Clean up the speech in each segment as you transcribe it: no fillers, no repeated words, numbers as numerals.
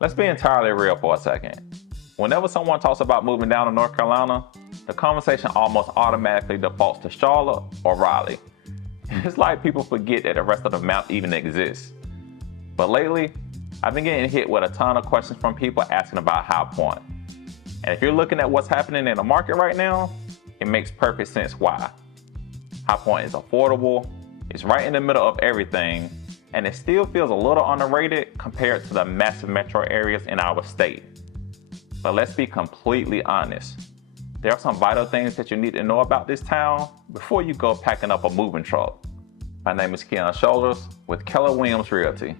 Let's be entirely real for a second. Whenever someone talks about moving down to North Carolina, the conversation almost automatically defaults to Charlotte or Raleigh. It's like people forget that the rest of the map even exists. But lately, I've been getting hit with a ton of questions from people asking about High Point. And if you're looking at what's happening in the market right now, it makes perfect sense why. High Point is affordable, it's right in the middle of everything, and it still feels a little underrated compared to the massive metro areas in our state. But let's be completely honest. There are some vital things that you need to know about this town before you go packing up a moving truck. My name is Keon with Keller Williams Realty.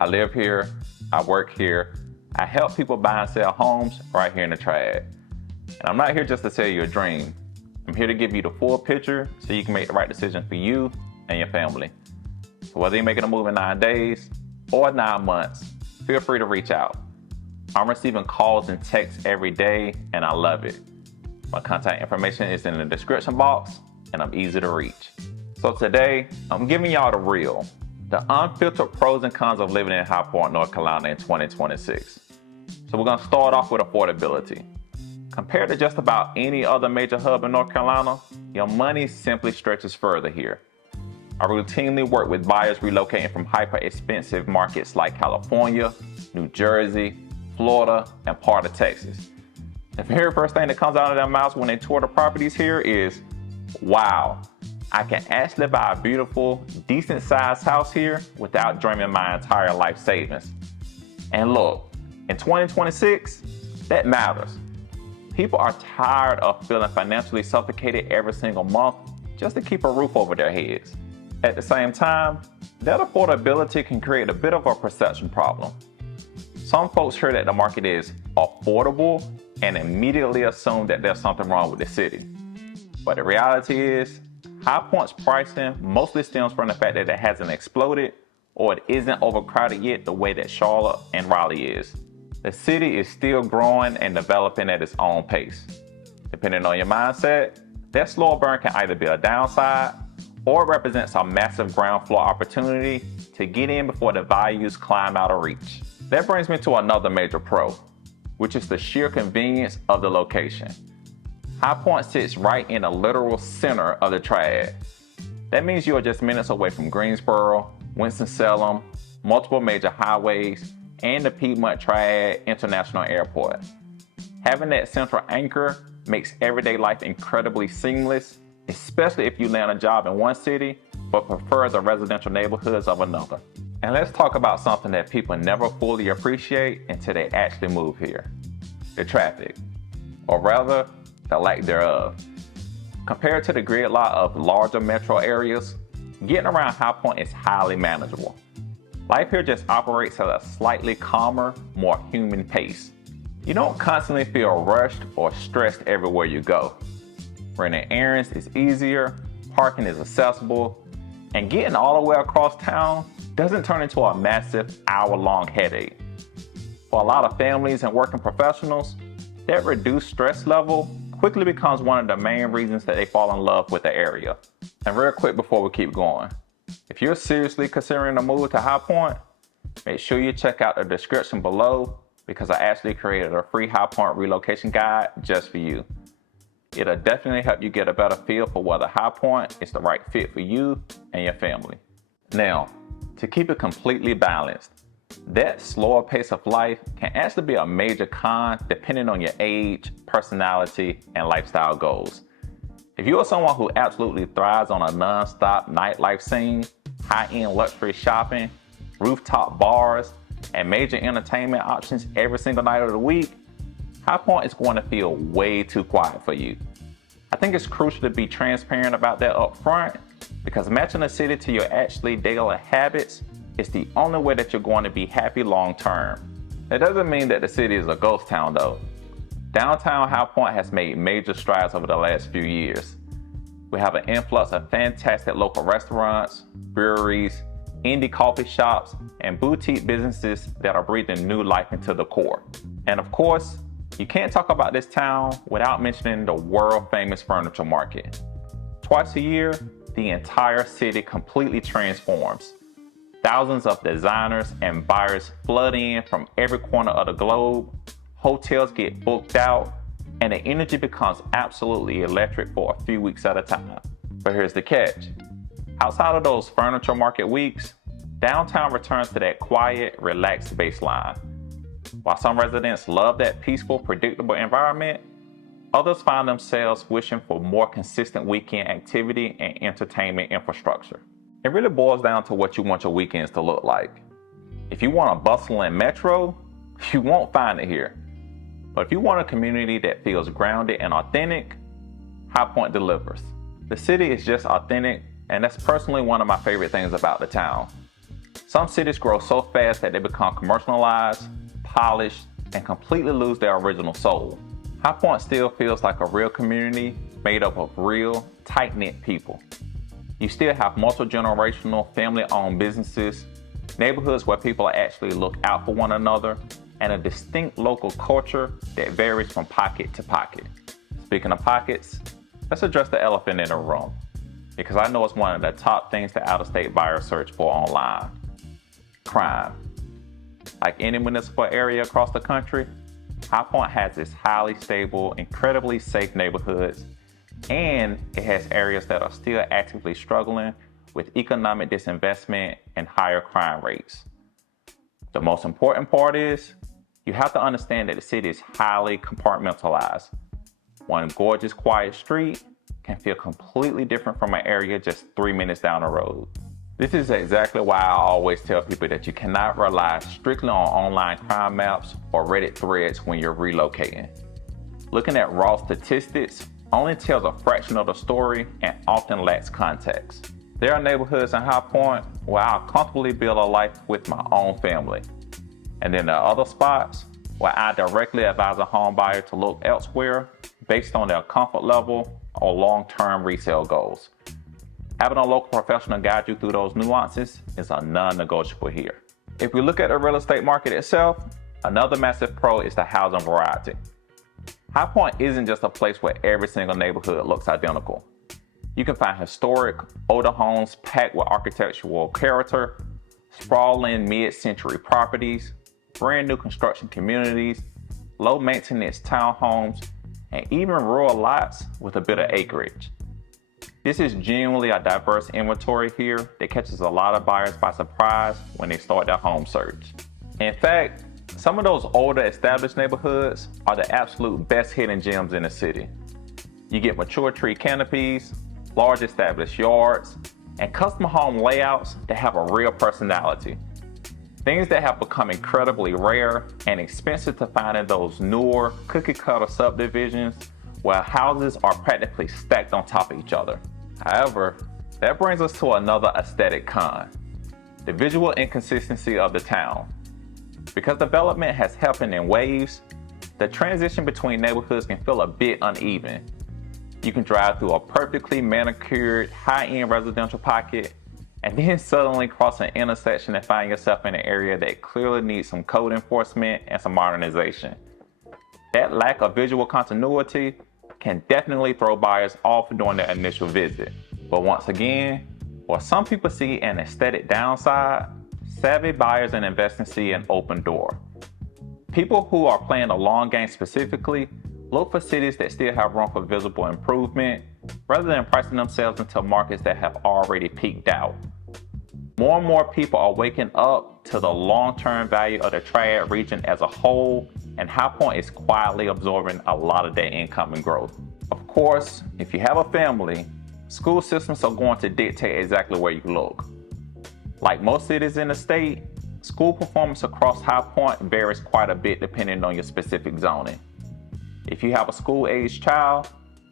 I live here, I work here, I help people buy and sell homes right here in the Triad. And I'm not here just to sell you a dream. I'm here to give you the full picture so you can make the right decision for you and your family. So whether you're making a move in 9 days or 9 months, feel free to reach out. I'm receiving calls and texts every day, and I love it. My contact information is in the description box, and I'm easy to reach. So today, I'm giving y'all the real, the unfiltered pros and cons of living in High Point, North Carolina in 2026. So we're gonna start off with affordability. Compared to just about any other major hub in North Carolina, your money simply stretches further here. I routinely work with buyers relocating from hyper-expensive markets like California, New Jersey, Florida, and part of Texas. The very first thing that comes out of their mouths when they tour the properties here is, wow, I can actually buy a beautiful, decent-sized house here without draining my entire life savings. And look, in 2026, that matters. People are tired of feeling financially suffocated every single month just to keep a roof over their heads. At the same time, that affordability can create a bit of a perception problem. Some folks hear that the market is affordable and immediately assume that there's something wrong with the city. But the reality is, High Point's pricing mostly stems from the fact that it hasn't exploded or it isn't overcrowded yet the way that Charlotte and Raleigh is. The city is still growing and developing at its own pace. Depending on your mindset, that slower burn can either be a downside or it represents a massive ground floor opportunity to get in before the values climb out of reach. That brings me to another major pro, which is the sheer convenience of the location. High Point sits right in the literal center of the Triad. That means you are just minutes away from Greensboro, Winston-Salem, multiple major highways, and the Piedmont Triad International Airport. Having that central anchor makes everyday life incredibly seamless, especially if you land a job in one city but prefer the residential neighborhoods of another. And let's talk about something that people never fully appreciate until they actually move here. The traffic, or rather, the lack thereof. Compared to the gridlock of larger metro areas, getting around High Point is highly manageable. Life here just operates at a slightly calmer, more human pace. You don't constantly feel rushed or stressed everywhere you go. Running errands is easier, parking is accessible, and getting all the way across town doesn't turn into a massive hour-long headache. For a lot of families and working professionals, that reduced stress level quickly becomes one of the main reasons that they fall in love with the area. And real quick before we keep going, if you're seriously considering a move to High Point, make sure you check out the description below because I actually created a free High Point relocation guide just for you. It'll definitely help you get a better feel for whether High Point is the right fit for you and your family. Now, to keep it completely balanced, that slower pace of life can actually be a major con depending on your age, personality, and lifestyle goals. If you are someone who absolutely thrives on a non-stop nightlife scene, high-end luxury shopping, rooftop bars, and major entertainment options every single night of the week, High Point is going to feel way too quiet for you. I think it's crucial to be transparent about that up front because matching a city to your actually daily habits is the only way that you're going to be happy long term. That doesn't mean that the city is a ghost town though. Downtown High Point has made major strides over the last few years. We have an influx of fantastic local restaurants, breweries, indie coffee shops, and boutique businesses that are breathing new life into the core. And of course, you can't talk about this town without mentioning the world-famous furniture market. Twice a year, the entire city completely transforms. Thousands of designers and buyers flood in from every corner of the globe. Hotels get booked out, and the energy becomes absolutely electric for a few weeks at a time. But here's the catch. Outside of those furniture market weeks, downtown returns to that quiet, relaxed baseline. While some residents love that peaceful, predictable environment, others find themselves wishing for more consistent weekend activity and entertainment infrastructure. It really boils down to what you want your weekends to look like. If you want a bustling metro, you won't find it here. But if you want a community that feels grounded and authentic, High Point delivers. The city is just authentic, and that's personally one of my favorite things about the town. Some cities grow so fast that they become commercialized, polished, and completely lose their original soul. High Point still feels like a real community made up of real, tight-knit people. You still have multi-generational, family-owned businesses, neighborhoods where people actually look out for one another, and a distinct local culture that varies from pocket to pocket. Speaking of pockets, let's address the elephant in the room, because I know it's one of the top things that out-of-state buyers search for online: crime. Like any municipal area across the country, High Point has its highly stable, incredibly safe neighborhoods, and it has areas that are still actively struggling with economic disinvestment and higher crime rates. The most important part is, you have to understand that the city is highly compartmentalized. One gorgeous, quiet street can feel completely different from an area just 3 minutes down the road. This is exactly why I always tell people that you cannot rely strictly on online crime maps or Reddit threads when you're relocating. Looking at raw statistics only tells a fraction of the story and often lacks context. There are neighborhoods in High Point where I'll comfortably build a life with my own family. And then there are other spots where I directly advise a home buyer to look elsewhere based on their comfort level or long-term resale goals. Having a local professional guide you through those nuances is a non-negotiable here. If we look at the real estate market itself, another massive pro is the housing variety. High Point isn't just a place where every single neighborhood looks identical. You can find historic, older homes packed with architectural character, sprawling mid-century properties, brand new construction communities, low maintenance townhomes, and even rural lots with a bit of acreage. This is genuinely a diverse inventory here that catches a lot of buyers by surprise when they start their home search. In fact, some of those older established neighborhoods are the absolute best hidden gems in the city. You get mature tree canopies, large established yards, and custom home layouts that have a real personality. Things that have become incredibly rare and expensive to find in those newer cookie-cutter subdivisions where houses are practically stacked on top of each other. However, that brings us to another aesthetic con: the visual inconsistency of the town. Because development has happened in waves, the transition between neighborhoods can feel a bit uneven. You can drive through a perfectly manicured, high-end residential pocket, and then suddenly cross an intersection and find yourself in an area that clearly needs some code enforcement and some modernization. That lack of visual continuity can definitely throw buyers off during their initial visit. But once again, while some people see an aesthetic downside, savvy buyers and investors see an open door. People who are playing the long game specifically look for cities that still have room for visible improvement, rather than pricing themselves into markets that have already peaked out. More and more people are waking up to the long-term value of the Triad region as a whole, and High Point is quietly absorbing a lot of their income and growth. Of course, if you have a family, school systems are going to dictate exactly where you look. Like most cities in the state, school performance across High Point varies quite a bit depending on your specific zoning. If you have a school-aged child,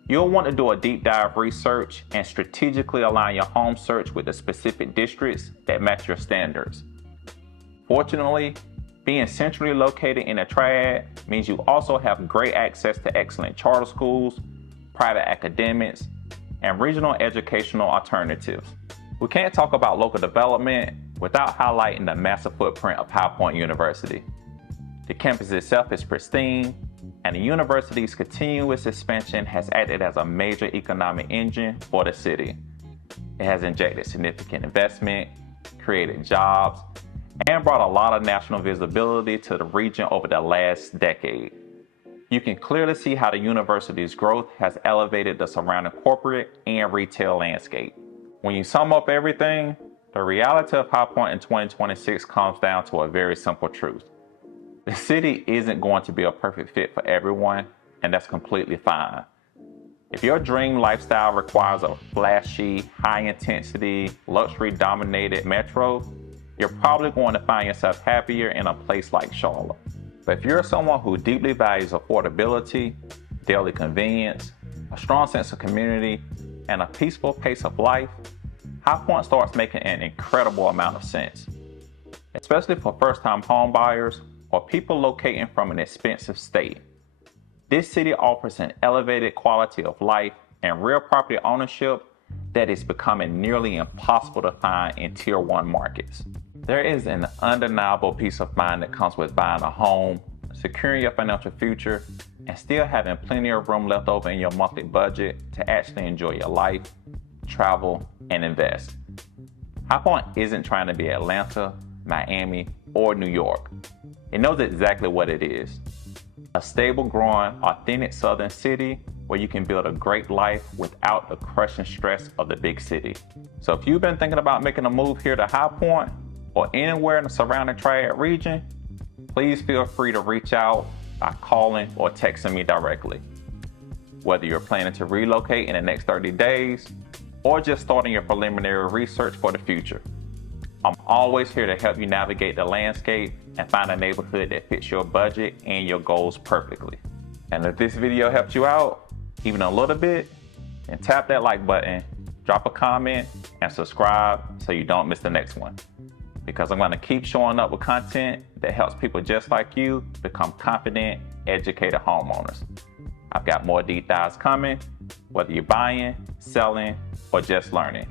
you'll want to do a deep dive research and strategically align your home search with the specific districts that match your standards. Fortunately, being centrally located in a triad means you also have great access to excellent charter schools, private academics, and regional educational alternatives. We can't talk about local development without highlighting the massive footprint of High Point University. The campus itself is pristine, and the university's continuous expansion has acted as a major economic engine for the city. It has injected significant investment, created jobs, and brought a lot of national visibility to the region over the last decade. You can clearly see how the university's growth has elevated the surrounding corporate and retail landscape. When you sum up everything, the reality of High Point in 2026 comes down to a very simple truth. The city isn't going to be a perfect fit for everyone, and that's completely fine. If your dream lifestyle requires a flashy, high-intensity, luxury-dominated metro, you're probably going to find yourself happier in a place like Charlotte. But if you're someone who deeply values affordability, daily convenience, a strong sense of community, and a peaceful pace of life, High Point starts making an incredible amount of sense, especially for first-time home buyers or people locating from an expensive state. This city offers an elevated quality of life and real property ownership that is becoming nearly impossible to find in Tier 1 markets. There is an undeniable peace of mind that comes with buying a home, securing your financial future, and still having plenty of room left over in your monthly budget to actually enjoy your life, travel, and invest. High Point isn't trying to be Atlanta, Miami, or New York. It knows exactly what it is. A stable, growing, authentic southern city where you can build a great life without the crushing stress of the big city. So if you've been thinking about making a move here to High Point or anywhere in the surrounding Triad region, please feel free to reach out by calling or texting me directly. Whether you're planning to relocate in the next 30 days or just starting your preliminary research for the future, I'm always here to help you navigate the landscape and find a neighborhood that fits your budget and your goals perfectly. And if this video helped you out, even a little bit, then tap that like button, drop a comment, and subscribe so you don't miss the next one. Because I'm gonna keep showing up with content that helps people just like you become confident, educated homeowners. I've got more deep dives coming, whether you're buying, selling, or just learning.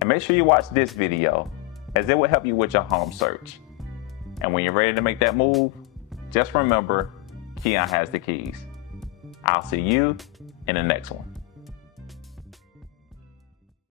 And make sure you watch this video, as it will help you with your home search. And when you're ready to make that move, just remember, Keon has the keys. I'll see you in the next one.